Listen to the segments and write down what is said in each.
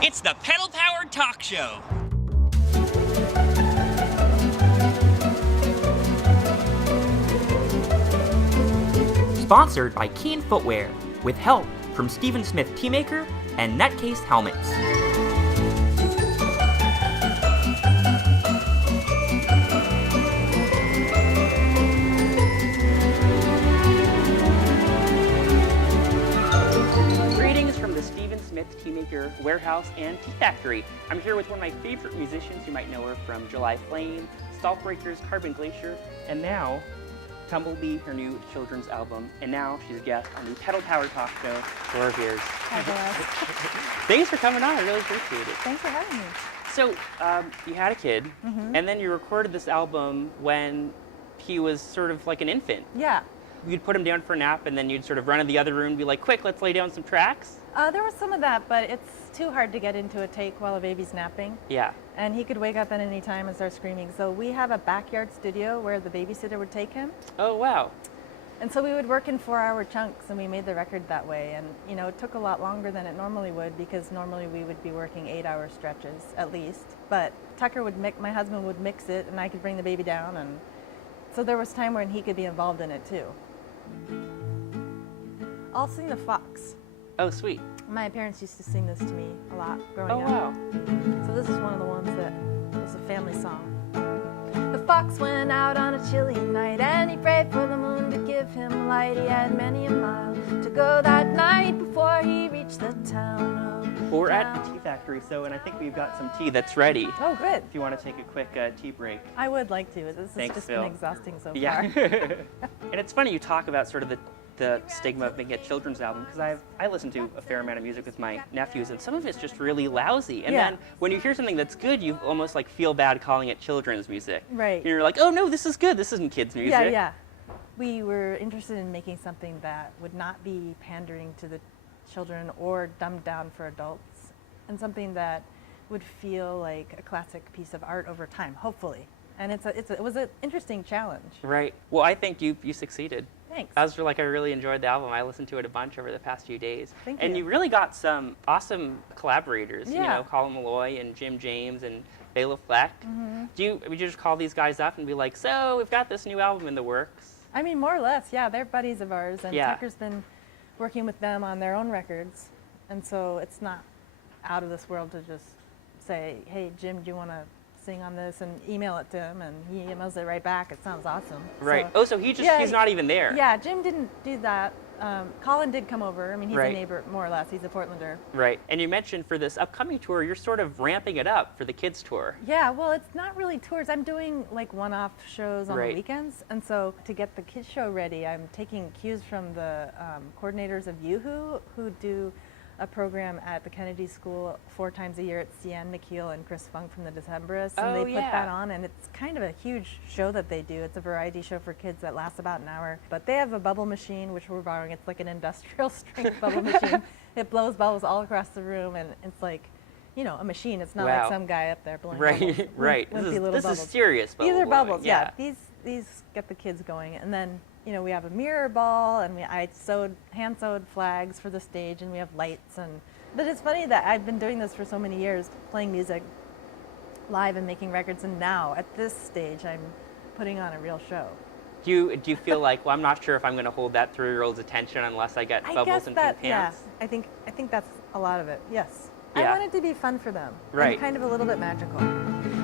It's the pedal-powered talk show. Sponsored by Keen Footwear, with help from Steven Smith Teamaker and Netcase Helmets. Steven Smith Teamaker Warehouse and Tea Factory. I'm here with one of my favorite musicians. You might know her from July Flame, Salt Breakers, Carbon Glacier, and now Tumble Bee, her new children's album. And now she's a guest on the Pedal Power Talk Show, Laura Veirs. Hi, Boaz. Thanks for coming on. I really appreciate it. Thanks for having me. So, you had a kid, and then you recorded this album when he was sort of like an infant. Yeah. You'd put him down for a nap, and then you'd sort of run in the other room and be like, quick, let's lay down some tracks. There was some of that, but it's too hard to get into a take while a baby's napping. Yeah. And he could wake up at any time and start screaming. So we have a backyard studio where the babysitter would take him. Oh, wow. And so we would work in 4-hour chunks, and we made the record that way. And, you know, it took a lot longer than it normally would, because normally we would be working 8-hour stretches at least. But Tucker would my husband would mix it, and I could bring the baby down. And so there was time when he could be involved in it too. I'll sing The Fox. Oh, sweet. My parents used to sing this to me a lot growing up. Oh, wow. So this is one of the ones that was a family song. The fox went out on a chilly night, and he prayed for the moon to give him light. He had many a mile to go that night before he reached the town. Well, we're at the Tea Factory, and I think we've got some tea that's ready. Oh, good. If you want to take a quick tea break. I would like to. This has just Phil. been exhausting so Yeah. far. And it's funny you talk about sort of the stigma of making a children's album, because I listen to a fair amount of music with my nephews, and some of it's just really lousy. And Yeah. then when you hear something that's good, you almost like feel bad calling it children's music. Right. And you're like, oh no, this is good. This isn't kids' music. Yeah, yeah. We were interested in making something that would not be pandering to the children or dumbed down for adults, and something that would feel like a classic piece of art over time, hopefully. And it was an interesting challenge. Right. Well, I think you succeeded. Thanks. I really enjoyed the album. I listened to it a bunch over the past few days. Thank And you. you really got some awesome collaborators. Yeah. You know, Colin Malloy and Jim James and Bela Fleck. Would you just call these guys up and be like, so we've got this new album in the works? I mean, more or less, yeah. They're buddies of ours, and Yeah. Tucker's been working with them on their own records, and so it's not out of this world to just say, hey, Jim, do you want to sing on this, and email it to him, and he emails it right back. It sounds awesome. Right. So, So he's not even there. yeah, Jim didn't do that. Colin did come over. I mean, he's Right. a neighbor, more or less. He's a Portlander. Right. And you mentioned for this upcoming tour, you're sort of ramping it up for the kids' tour. Yeah, well, it's not really tours. I'm doing like one-off shows on Right. the weekends, and so to get the kids show ready, I'm taking cues from the coordinators of Yoo-Hoo, who do a program at the Kennedy School 4 times a year at Cian McKeel and Chris Funk from the Decemberists, and Oh, they yeah. put that on, and it's kind of a huge show that they do. It's a variety show for kids that lasts about an hour, but they have a bubble machine, which we're borrowing. It's like an industrial strength bubble machine. It blows bubbles all across the room, and it's like, you know, a machine. It's not Wow. like some guy up there blowing Right. bubbles. Right. Wimpy This little is bubbles. serious bubble These are blowing. bubbles, yeah. These get the kids going, and then, you know, we have a mirror ball, and I hand sewed flags for the stage, and we have lights. But it's funny that I've been doing this for so many years, playing music live and making records, and now at this stage I'm putting on a real show. Do you feel like, well, I'm not sure if I'm going to hold that 3-year-old's attention unless I get bubbles and pink pants? Yeah, I think that's a lot of it. Yes. Yeah. I want it to be fun for them. Right. And kind of a little bit magical.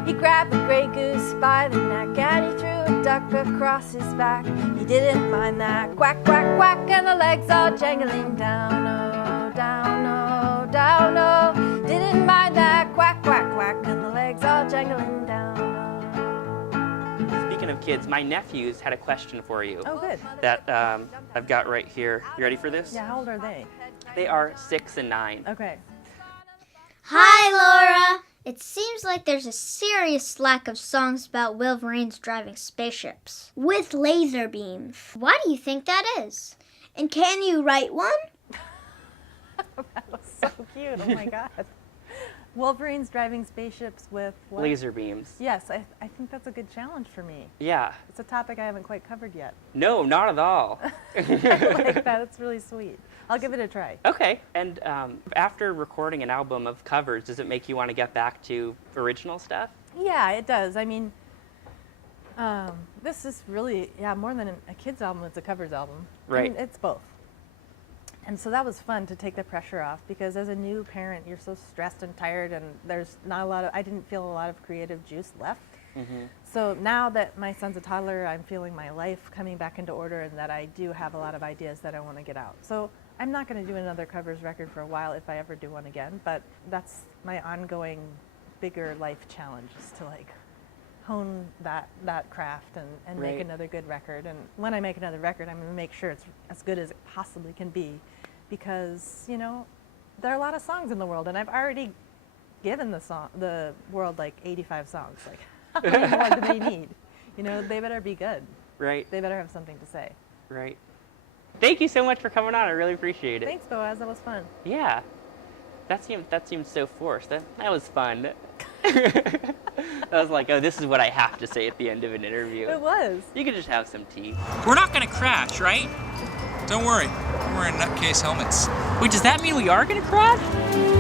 He grabbed the gray goose by the neck, and he threw a duck across his back. He didn't mind that. Quack, quack, quack, and the legs all jangling down, oh, down, oh, down, oh. Didn't mind that. Quack, quack, quack, and the legs all jangling down, oh. Speaking of kids, my nephews had a question for you. Oh, good. That I've got right here. You ready for this? Yeah, how old are they? They are 6 and 9. Okay. Hi, Laura! It seems like there's a serious lack of songs about Wolverines driving spaceships with laser beams. Why do you think that is? And can you write one? That was so cute. Oh my God. Wolverines driving spaceships with what? Laser beams. Yes, I think that's a good challenge for me. Yeah. It's a topic I haven't quite covered yet. No, not at all. I like that. It's really sweet. I'll give it a try. Okay. And after recording an album of covers, does it make you want to get back to original stuff? Yeah, it does. I mean, this is really, more than a kid's album, it's a covers album. Right. I mean, it's both. And so that was fun to take the pressure off, because as a new parent, you're so stressed and tired, and there's not a lot of, I didn't feel a lot of creative juice left. So now that my son's a toddler, I'm feeling my life coming back into order, and that I do have a lot of ideas that I want to get out. So I'm not going to do another covers record for a while if I ever do one again, but that's my ongoing bigger life challenge, is to like hone that craft and Right. make another good record. And when I make another record, I'm going to make sure it's as good as it possibly can be, because, you know, there are a lot of songs in the world, and I've already given the world like 85 songs. Like, how many more do they need? You know, they better be good. Right. They better have something to say. Right. Thank you so much for coming on. I really appreciate it. Thanks, Boaz. That was fun. Yeah. That seemed so forced. That was fun. I was like, oh, this is what I have to say at the end of an interview. It was. You could just have some tea. We're not gonna crash, right? Don't worry, we're wearing nutcase helmets. Wait, does that mean we are gonna crash?